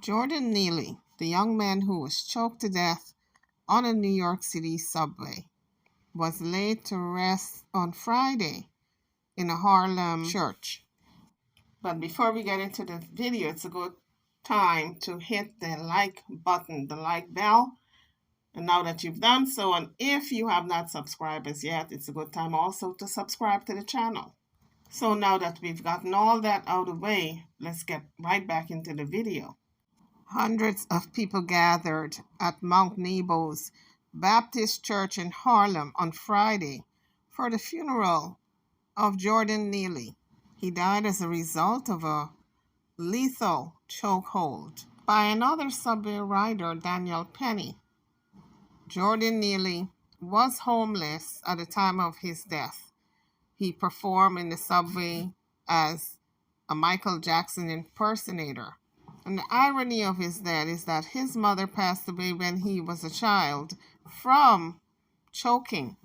Jordan Neely, the young man who was choked to death on a New York City subway, was laid to rest on Friday in a Harlem church. But before we get into the video, it's a good time to hit the like button, the like bell. And now that you've done so, and if you have not subscribed as yet, it's a good time also to subscribe to the channel. So now that we've gotten all that out of the way, let's get right back into the video. Hundreds of people gathered at Mount Nebo's Baptist Church in Harlem on Friday for the funeral of Jordan Neely. He died as a result of a lethal chokehold by another subway rider, Daniel Penny. Jordan Neely was homeless at the time of his death. He performed in the subway as a Michael Jackson impersonator. And the irony of his death is that his mother passed away when he was a child from choking.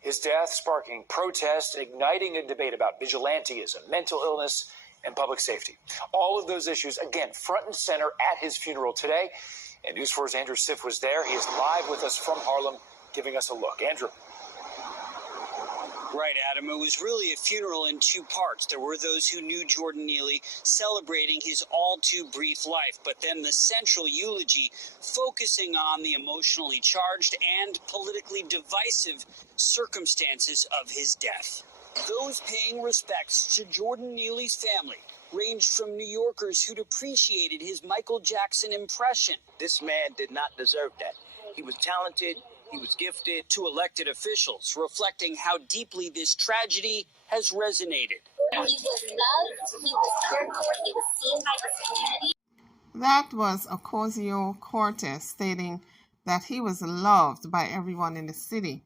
His death sparking protests, igniting a debate about vigilantism, mental illness, and public safety. All of those issues, again, front and center at his funeral today. And News 4's Andrew Siff was there. He is live with us from Harlem, giving us a look. Andrew. Right, Adam. It was really a funeral in two parts. There were those who knew Jordan Neely celebrating his all-too-brief life, but then the central eulogy focusing on the emotionally charged and politically divisive circumstances of his death. Those paying respects to Jordan Neely's family ranged from New Yorkers who'd appreciated his Michael Jackson impression. This man did not deserve that. He was talented. He was gifted. To elected officials, reflecting how deeply this tragedy has resonated. He was loved, he was cared for, he was seen by his community. That was Ocasio-Cortez stating that he was loved by everyone in the city.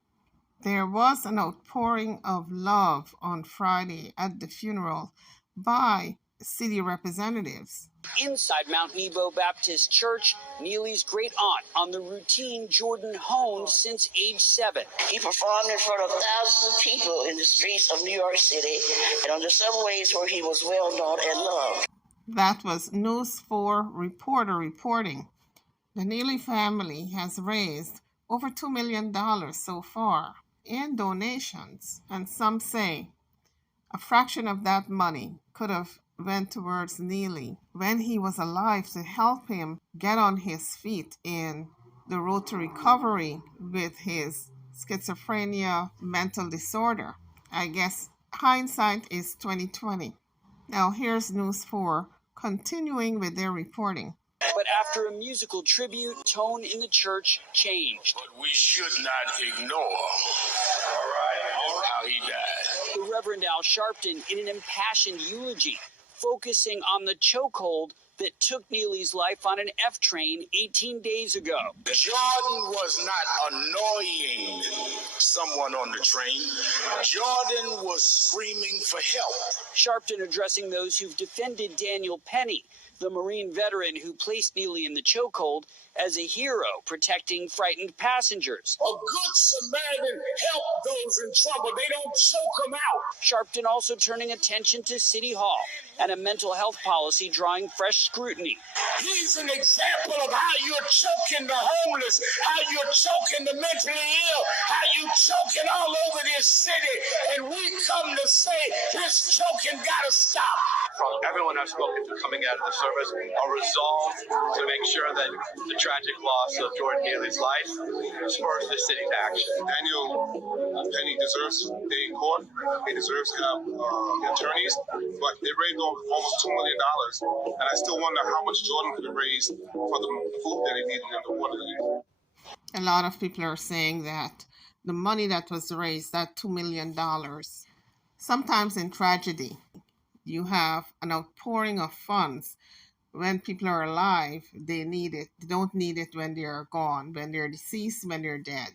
There was an outpouring of love on Friday at the funeral by city representatives. Inside Mount Nebo Baptist Church, Neely's great aunt on the routine Jordan honed since age 7. He performed in front of thousands of people in the streets of New York City and on the subways where he was well known and loved. That was News 4 reporter reporting. The Neely family has raised over $2 million so far in donations, and some say a fraction of that money could have went towards Neely when he was alive to help him get on his feet in the road to recovery with his schizophrenia mental disorder. I guess hindsight is 2020. Now here's News 4 continuing with their reporting. But after a musical tribute, tone in the church changed. But we should not ignore how he died. The Reverend Sharpton in an impassioned eulogy, focusing on the chokehold that took Neely's life on an F train 18 days ago. Jordan was not annoying someone on the train. Jordan was screaming for help. Sharpton addressing those who've defended Daniel Penny, the Marine veteran who placed Neely in the chokehold, as a hero protecting frightened passengers. A good Samaritan helped those in trouble. They don't choke them out. Sharpton also turning attention to City Hall and a mental health policy drawing fresh scrutiny. He's an example of how you're choking the homeless, how you're choking the mentally ill, how you're choking all over this city. And we come to say this choking gotta stop. From everyone I've spoken to coming out of the service are resolved to make sure that the tragic loss of Jordan Neely's life spurs the city to action. Daniel Penny deserves to stay in court. He deserves to have attorneys, but they raised almost $2 million. And I still wonder how much Jordan could have raised for the food that he needed and the water that he needed. A lot of people are saying that the money that was raised, that $2 million, sometimes in tragedy, you have an outpouring of funds. When people are alive, they need it. They don't need it when they're gone, when they're deceased, when they're dead.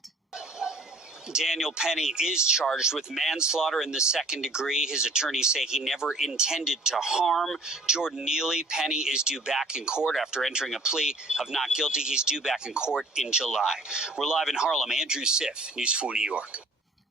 Daniel Penny is charged with manslaughter in the second degree. His attorneys say he never intended to harm Jordan Neely. Penny is due back in court after entering a plea of not guilty. He's due back in court in July. We're live in Harlem. Andrew Siff, News 4 New York.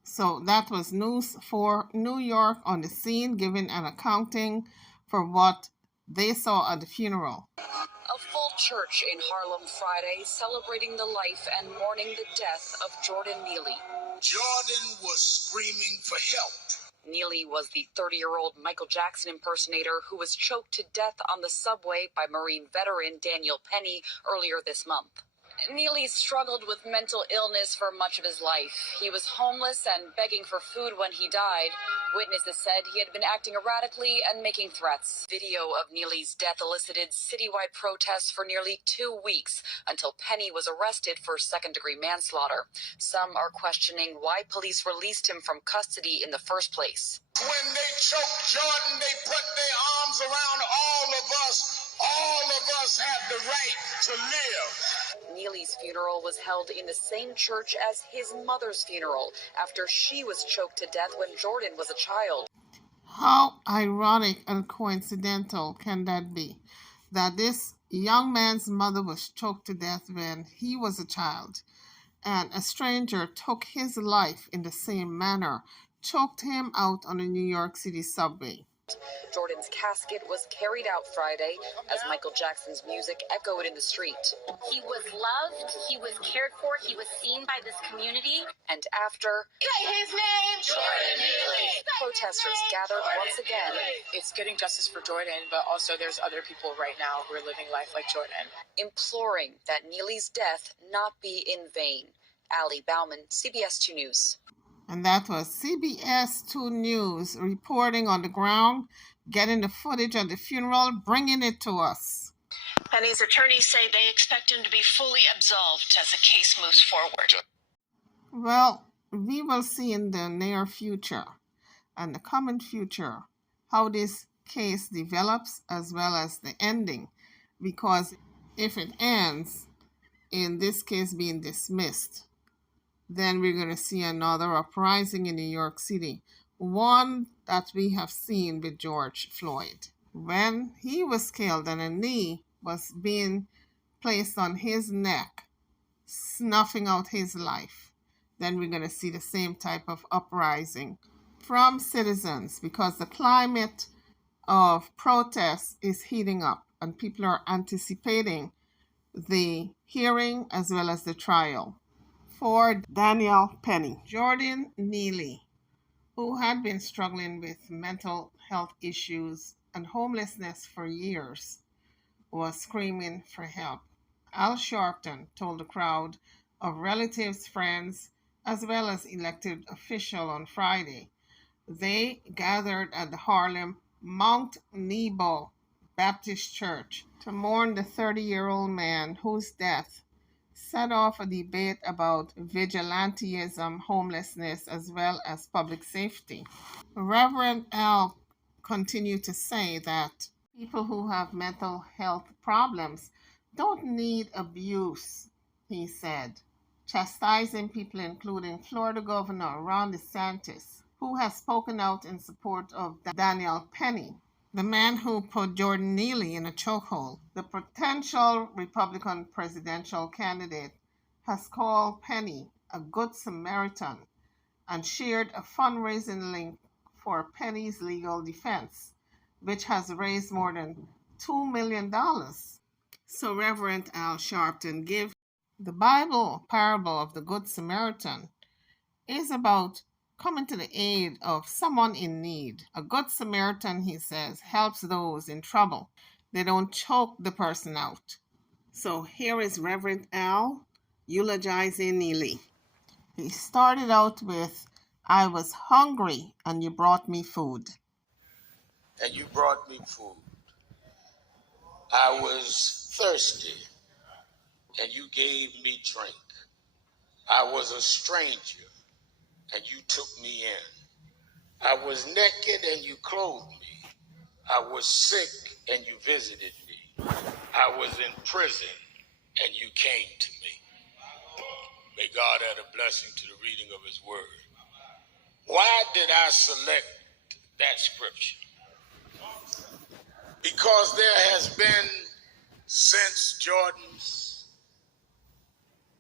So that was News 4 New York on the scene, giving an accounting for what they saw at the funeral. A full church in Harlem Friday, celebrating the life and mourning the death of Jordan Neely. Jordan was screaming for help. Neely was the 30-year-old Michael Jackson impersonator who was choked to death on the subway by Marine veteran Daniel Penny earlier this month. Neely struggled with mental illness for much of his life. He was homeless and begging for food when he died. Witnesses said he had been acting erratically and making threats. Video of Neely's death elicited citywide protests for nearly 2 weeks until Penny was arrested for second-degree manslaughter. Some are questioning why police released him from custody in the first place. When they choked Jordan, they put their arms around all of us. All of us have the right to live. Neely's funeral was held in the same church as his mother's funeral after she was choked to death when Jordan was a child. How ironic and coincidental can that be? That this young man's mother was choked to death when he was a child, and a stranger took his life in the same manner, choked him out on a New York City subway. Jordan's casket was carried out Friday as Michael Jackson's music echoed in the street. He was loved, he was cared for, he was seen by this community. And after, Say his name! Jordan Neely! Protesters gathered once again. It's getting justice for Jordan, but also there's other people right now who are living life like Jordan. Imploring that Neely's death not be in vain. Allie Bauman, CBS 2 News. And that was CBS 2 News reporting on the ground, getting the footage of the funeral, bringing it to us. Penny's attorneys say they expect him to be fully absolved as the case moves forward. Well, we will see in the near future and the coming future how this case develops as well as the ending. Because if it ends in this case being dismissed, then we're going to see another uprising in New York City, one that we have seen with George Floyd. When he was killed and a knee was being placed on his neck, snuffing out his life, then we're going to see the same type of uprising from citizens because the climate of protest is heating up and people are anticipating the hearing as well as the trial for Daniel Penny. Jordan Neely, who had been struggling with mental health issues and homelessness for years, was screaming for help. Al Sharpton told the crowd of relatives, friends, as well as elected officials on Friday. They gathered at the Harlem Mount Nebo Baptist Church to mourn the 30-year-old man whose death set off a debate about vigilantism, homelessness, as well as public safety. Reverend Al continued to say that people who have mental health problems don't need abuse, he said, chastising people including Florida Governor Ron DeSantis, who has spoken out in support of Daniel Penny, the man who put Jordan Neely in a chokehold. The potential Republican presidential candidate has called Penny a good Samaritan and shared a fundraising link for Penny's legal defense, which has raised more than $2 million. So Reverend Al Sharpton gave the Bible parable of the Good Samaritan is about coming to the aid of someone in need. A good Samaritan, he says, helps those in trouble. They don't choke the person out. So here is Reverend Al eulogizing Neely. He started out with, I was hungry and you brought me food. And you brought me food. I was thirsty and you gave me drink. I was a stranger and you took me in. I was naked and you clothed me. I was sick and you visited me. I was in prison and you came to me. May God add a blessing to the reading of his word. Why did I select that scripture? Because there has been, since Jordan's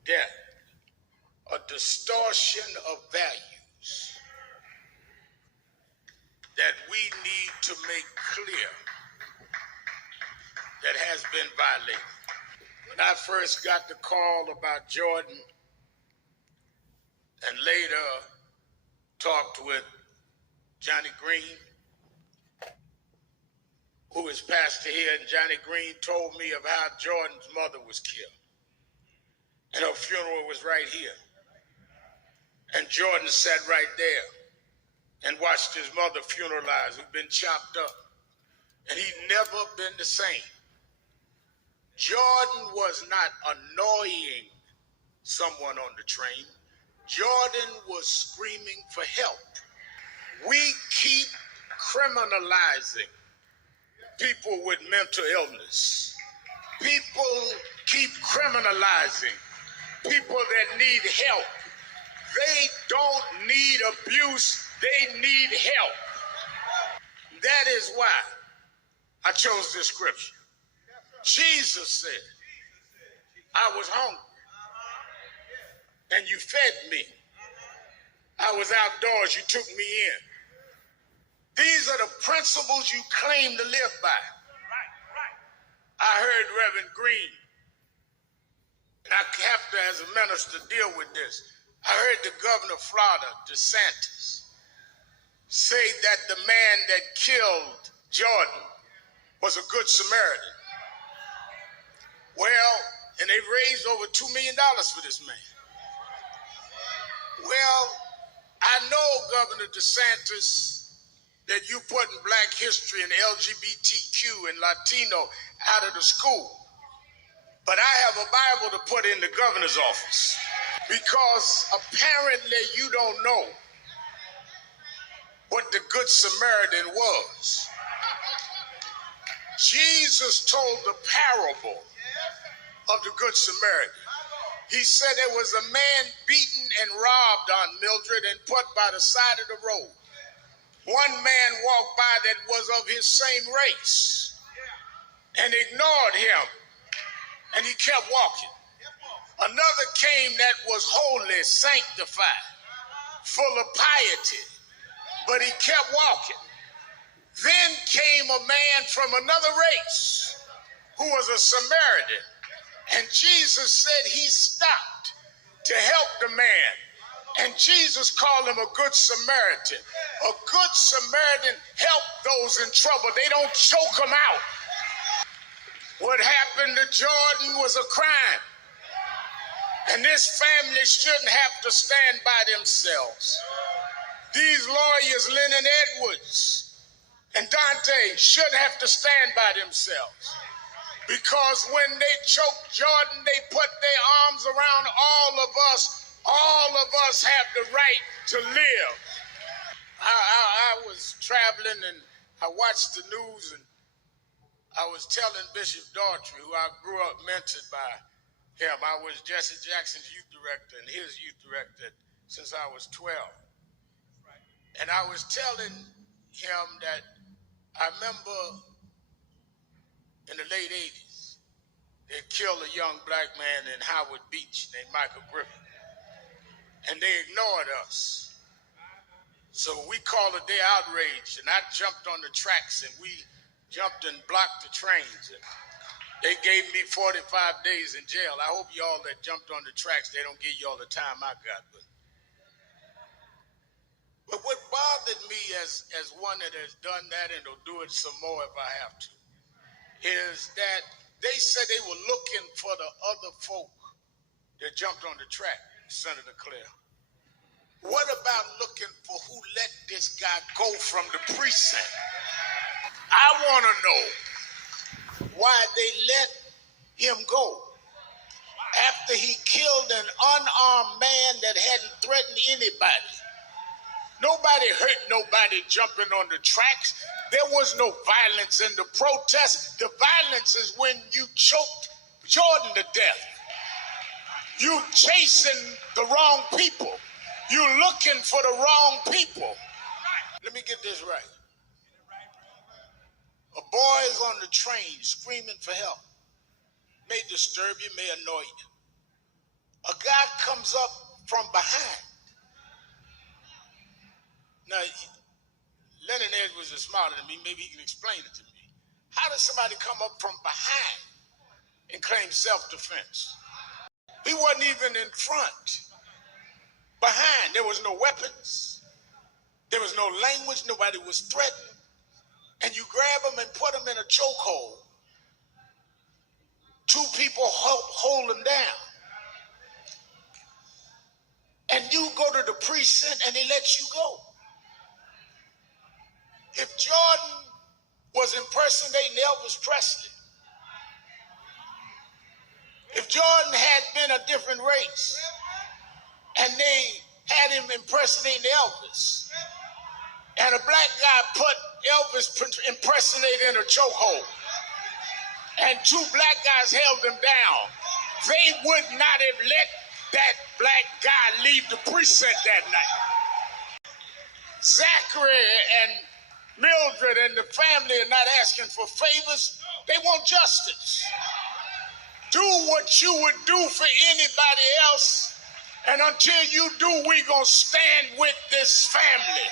death, a distortion of values that we need to make clear that has been violated. When I first got the call about Jordan and later talked with Johnny Green, who is pastor here, and Johnny Green told me of how Jordan's mother was killed. And her funeral was right here. And Jordan sat right there and watched his mother funeralized, who'd been chopped up. And he'd never been the same. Jordan was not annoying someone on the train. Jordan was screaming for help. We keep criminalizing people with mental illness. People keep criminalizing people that need help. They don't need abuse, they need help. That is why I chose this scripture. Jesus said, I was hungry and you fed me. I was outdoors, you took me in. These are the principles you claim to live by. I heard Reverend Green, and I have to, as a minister, deal with this. I heard the governor of Florida, DeSantis, say that the man that killed Jordan was a good Samaritan. Well, and they raised over $2 million for this man. Well, I know, Governor DeSantis, that you putting Black history and LGBTQ and Latino out of the school. But I have a Bible to put in the governor's office because apparently you don't know what the Good Samaritan was. Jesus told the parable of the Good Samaritan. He said there was a man beaten and robbed on Mildred and put by the side of the road. One man walked by that was of his same race and ignored him, and he kept walking. Another came that was holy, sanctified, full of piety, but he kept walking. Then came a man from another race who was a Samaritan, and Jesus said he stopped to help the man. And Jesus called him a good Samaritan. A good Samaritan helped those in trouble. They don't choke them out. What happened to Jordan was a crime. And this family shouldn't have to stand by themselves. These lawyers, Lennon Edwards and Dante, shouldn't have to stand by themselves. Because when they choked Jordan, they put their arms around all of us. All of us have the right to live. I was traveling and I watched the news, and I was telling Bishop Daughtry, who I grew up mentored by him. I was Jesse Jackson's youth director and his youth director since I was 12. And I was telling him that I remember in the late 80s, they killed a young Black man in Howard Beach named Michael Griffin. And they ignored us. So we called it their outrage, and I jumped on the tracks, and we jumped and blocked the trains. And they gave me 45 days in jail. I hope y'all that jumped on the tracks, they don't give you all the time I got. But what bothered me as one that has done that and will do it some more if I have to, is that they said they were looking for the other folk that jumped on the track, Senator Claire. What about looking for who let this guy go from the precinct? I want to know why they let him go after he killed an unarmed man that hadn't threatened anybody. Nobody hurt nobody jumping on the tracks. There was no violence in the protest. The violence is when you choked Jordan to death. You chasing the wrong people. You looking for the wrong people. Let me get this right. A boy is on the train screaming for help. May disturb you, may annoy you. A guy comes up from behind. Now, Lennon Edwards is smarter than me. Maybe he can explain it to me. How does somebody come up from behind and claim claimed self-defense. He wasn't even in front. Behind, there was no weapons. There was no language. Nobody was threatened. And you grab him and put him in a chokehold. Two people hold him down. And you go to the precinct and they let you go. If Jordan was impersonating Elvis Presley, if Jordan had been a different race and they had him impersonating Elvis, and a black guy put Elvis impersonator in a chokehold, and two black guys held him down, they would not have let that black guy leave the precinct that night. Zachary and Mildred and the family are not asking for favors. They want justice. Do what you would do for anybody else, and until you do, we're going to stand with this family.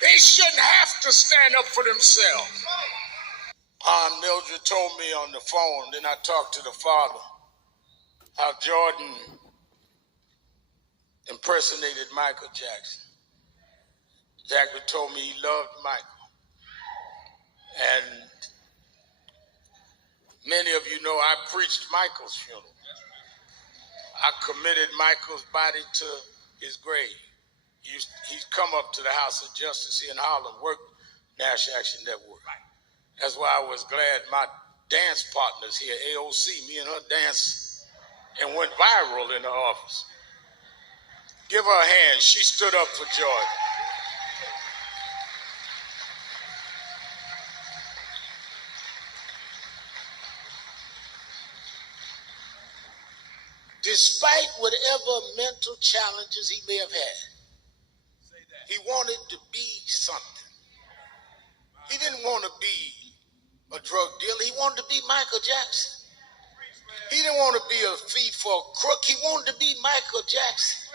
They shouldn't have to stand up for themselves. Mildred told me on the phone, then I talked to the father, how Jordan impersonated Michael Jackson. Zachary told me he loved Michael. And many of you know I preached Michael's funeral. I committed Michael's body to his grave. He's come up to the House of Justice here in Harlem, worked National Action Network. That's why I was glad my dance partners here, AOC, me and her danced and went viral in the office. Give her a hand. She stood up for Jordan. Despite whatever mental challenges he may have had, he wanted to be something. He didn't want to be a drug dealer. He wanted to be Michael Jackson. He didn't want to be a thief or a crook. He wanted to be Michael Jackson.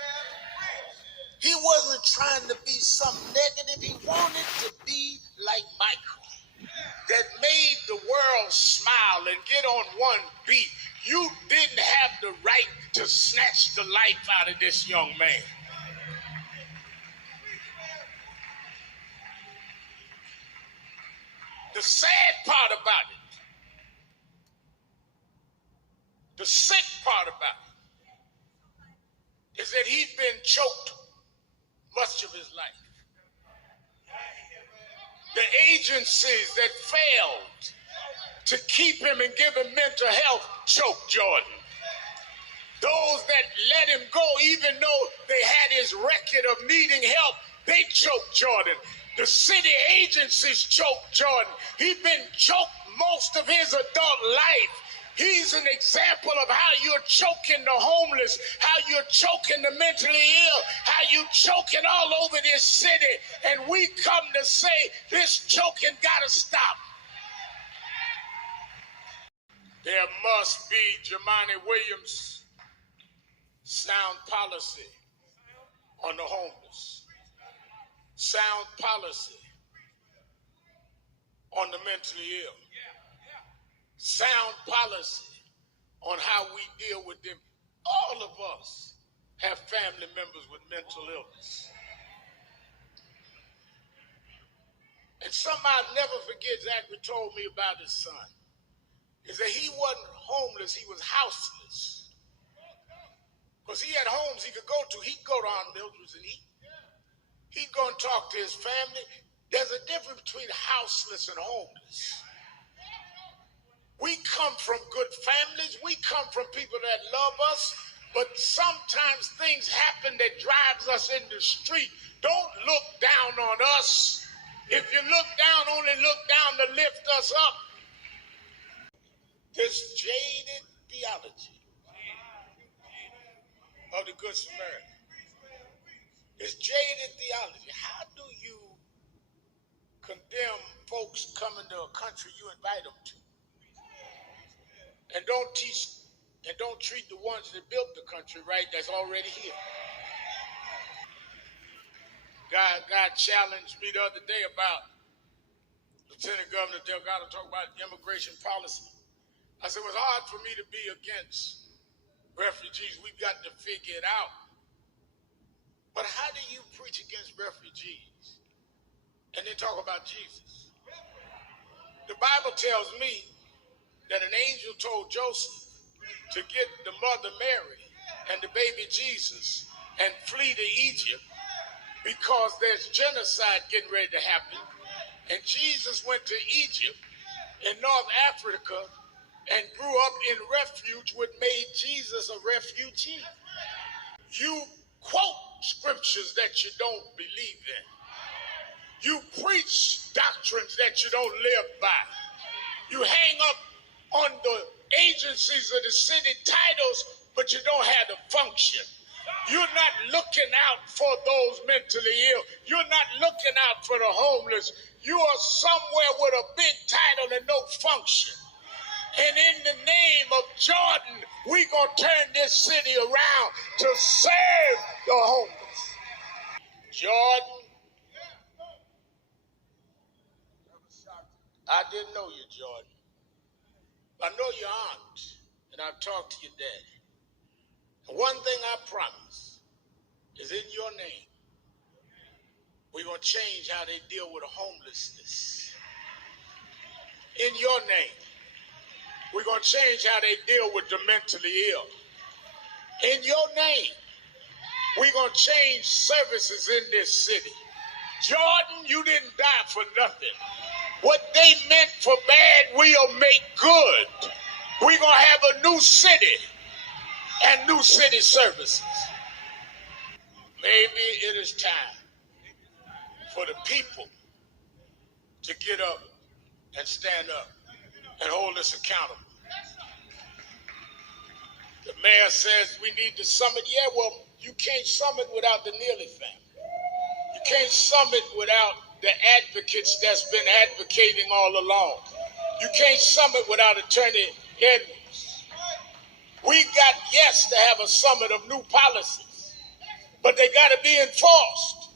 He wasn't trying to be something negative. He wanted to be like Michael, that made the world smile and get on one beat. You didn't have the right to snatch the life out of this young man. The sad part about it, the sick part about it, is that he'd been choked much of his life. The agencies that failed to keep him and give him mental health choked Jordan. Those that let him go, even though they had his record of needing help, they choked Jordan. The city agencies choked Jordan. He'd been choked most of his adult life. He's an example of how you're choking the homeless, how you're choking the mentally ill, how you're choking all over this city. And we come to say this choking gotta stop. There must be, Jamani Williams, sound policy on the homeless. Sound policy on the mentally ill. Sound policy on how we deal with them. All of us have family members with mental illness. And something I'll never forget Zachary told me about his son, is that he wasn't homeless, he was houseless. Because he had homes he could go to. He'd go to Aunt Mildred's and eat. He'd go and talk to his family. There's a difference between houseless and homeless. We come from good families. We come from people that love us. But sometimes things happen that drives us in the street. Don't look down on us. If you look down, only look down to lift us up. This jaded theology of the Good Samaritan. This jaded theology. How do you condemn folks coming to a country you invite them to? And don't teach and don't treat the ones that built the country right that's already here. God challenged me the other day about Lieutenant Governor Delgado talked about immigration policy. I said, it was hard for me to be against refugees. We've got to figure it out. But how do you preach against refugees and then talk about Jesus? The Bible tells me that an angel told Joseph to get the mother Mary and the baby Jesus and flee to Egypt because there's genocide getting ready to happen. And Jesus went to Egypt in North Africa and grew up in refuge, which made Jesus a refugee. You quote scriptures that you don't believe in. You preach doctrines that you don't live by. You hang up on the agencies of the city titles, but you don't have the function. You're not looking out for those mentally ill. You're not looking out for the homeless. You are somewhere with a big title and no function. And in the name of Jordan, we're going to turn this city around to serve the homeless. Jordan, I didn't know you, Jordan. I know your aunt, and I've talked to your daddy. And one thing I promise is in your name, we're going to change how they deal with homelessness. In your name, we're going to change how they deal with the mentally ill. In your name, we're going to change services in this city. Jordan, you didn't die for nothing. What they meant for bad, we'll make good. We're going to have a new city and new city services. Maybe it is time for the people to get up and stand up and hold us accountable. The mayor says we need to summit. Yeah, well, you can't summit without the Neely family. You can't summit without the advocates that's been advocating all along. You can't summit without Attorney Edwards. We got, yes, to have a summit of new policies, but they got to be enforced.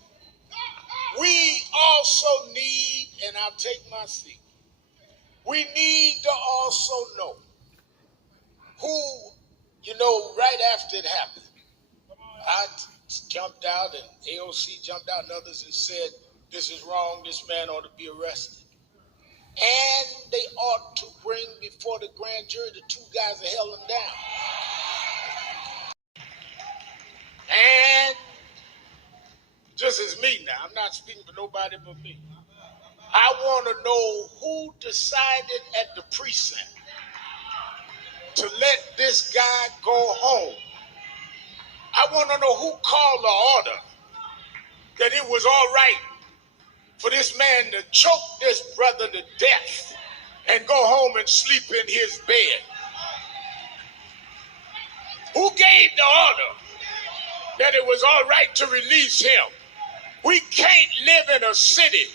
We also need, and I'll take my seat, we need to also know who, right after it happened, I jumped out and AOC jumped out and others and said, this is wrong, this man ought to be arrested. And they ought to bring before the grand jury the two guys that held him down. And just as me now, I'm not speaking for nobody but me. I want to know who decided at the precinct to let this guy go home. I want to know who called the order that it was all right for this man to choke this brother to death and go home and sleep in his bed. Who gave the order that it was all right to release him? We can't live in a city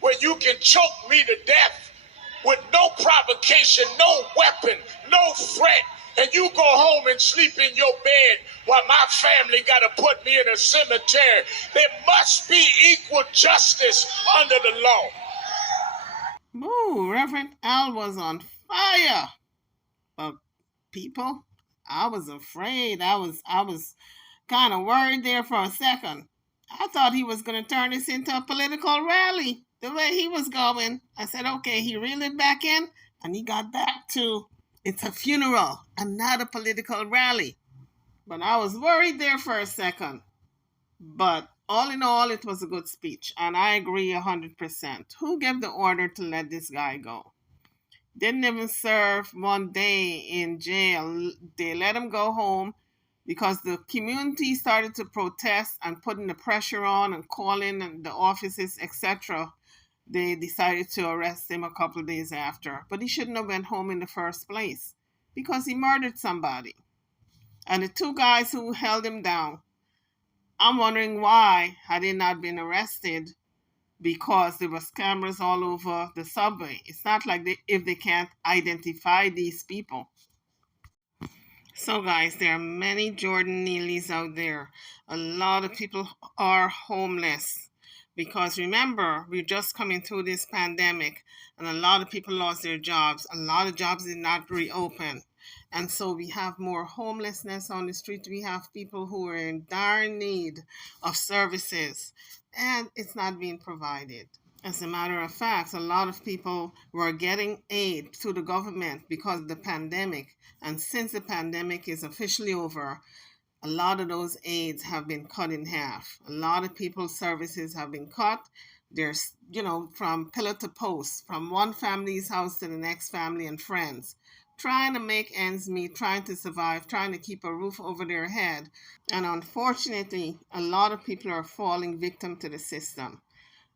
where you can choke me to death with no provocation, no weapon, no threat, and you go home and sleep in your bed while my family got to put me in a cemetery. There must be equal justice under the law. Ooh, Reverend Al was on fire. But people, I was afraid. I was kind of worried there for a second. I thought he was going to turn this into a political rally. The way he was going, I said, okay, he reeled it back in, and he got back to, it's a funeral and not a political rally. But I was worried there for a second. But all in all, it was a good speech, and I agree 100%. Who gave the order to let this guy go? Didn't even serve 1 day in jail. They let him go home because the community started to protest and putting the pressure on and calling and the offices, etc. They decided to arrest him a couple of days after. But he shouldn't have went home in the first place because he murdered somebody. And the two guys who held him down, I'm wondering why had he not been arrested, because there was cameras all over the subway. It's not like if they can't identify these people. So guys, there are many Jordan Neelys out there. A lot of people are homeless. Because remember, we're just coming through this pandemic and a lot of people lost their jobs. A lot of jobs did not reopen. And so we have more homelessness on the street. We have people who are in dire need of services and it's not being provided. As a matter of fact, a lot of people were getting aid through the government because of the pandemic. And since the pandemic is officially over, a lot of those aids have been cut in half. A lot of people's services have been cut. There's, from pillar to post, from one family's house to the next family and friends, trying to make ends meet, trying to survive, trying to keep a roof over their head. And unfortunately, a lot of people are falling victim to the system.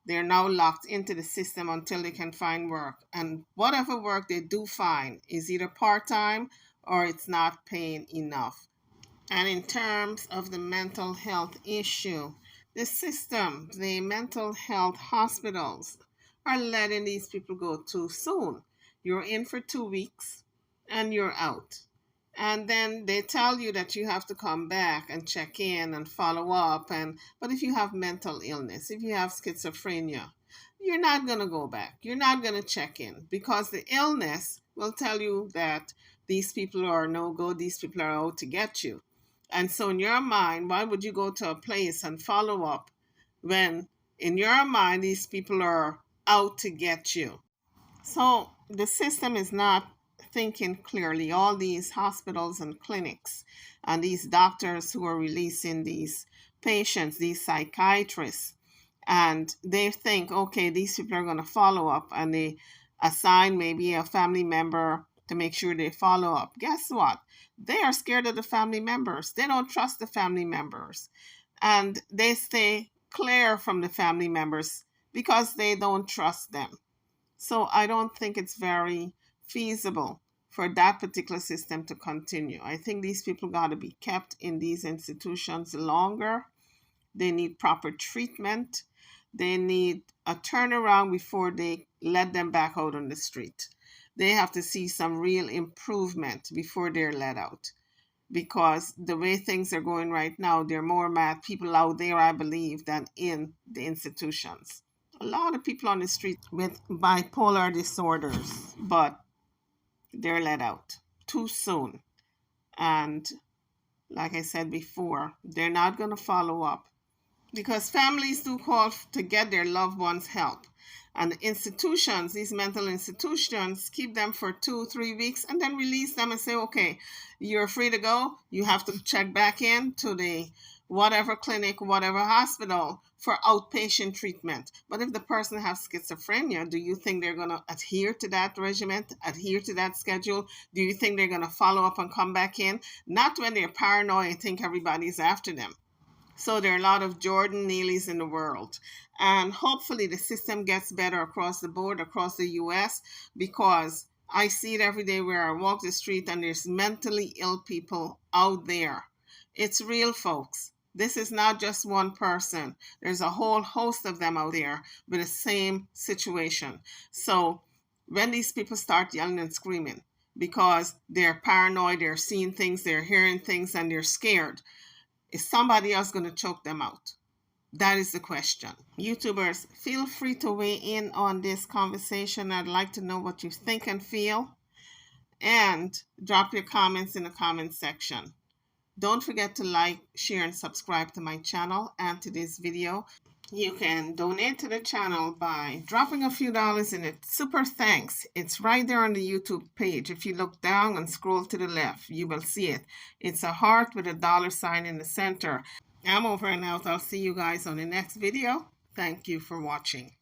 They're now locked into the system until they can find work. And whatever work they do find is either part-time or it's not paying enough. And in terms of the mental health issue, the system, the mental health hospitals are letting these people go too soon. You're in for 2 weeks and you're out. And then they tell you that you have to come back and check in and follow up. But if you have mental illness, if you have schizophrenia, you're not going to go back. You're not going to check in because the illness will tell you that these people are no good, these people are out to get you. And so in your mind, why would you go to a place and follow up when in your mind these people are out to get you? So the system is not thinking clearly. All these hospitals and clinics and these doctors who are releasing these patients, these psychiatrists, and they think, okay, these people are going to follow up, and they assign maybe a family member to make sure they follow up. Guess what? They are scared of the family members. They don't trust the family members. And they stay clear from the family members because they don't trust them. So I don't think it's very feasible for that particular system to continue. I think these people got to be kept in these institutions longer. They need proper treatment. They need a turnaround before they let them back out on the street. They have to see some real improvement before they're let out. Because the way things are going right now, there are more mad people out there, I believe, than in the institutions. A lot of people on the street with bipolar disorders, but they're let out too soon. And like I said before, they're not going to follow up because families do call to get their loved ones help. And the institutions, these mental institutions, keep them for 2-3 weeks and then release them and say, okay, you're free to go. You have to check back in to the whatever clinic, whatever hospital for outpatient treatment. But if the person has schizophrenia, do you think they're going to adhere to that regimen, adhere to that schedule? Do you think they're going to follow up and come back in? Not when they're paranoid and think everybody's after them. So there are a lot of Jordan Neelys in the world. And hopefully the system gets better across the board, across the U.S., because I see it every day where I walk the street and there's mentally ill people out there. It's real, folks. This is not just one person. There's a whole host of them out there with the same situation. So when these people start yelling and screaming because they're paranoid, they're seeing things, they're hearing things, and they're scared, is somebody else going to choke them out? That is the question. YouTubers, feel free to weigh in on this conversation. I'd like to know what you think and feel. And drop your comments in the comment section. Don't forget to like, share, and subscribe to my channel and to this video. You can donate to the channel by dropping a few dollars in it. Super thanks. It's right there on the YouTube page. If you look down and scroll to the left, you will see it. It's a heart with a dollar sign in the center. I'm over and out. I'll see you guys on the next video. Thank you for watching.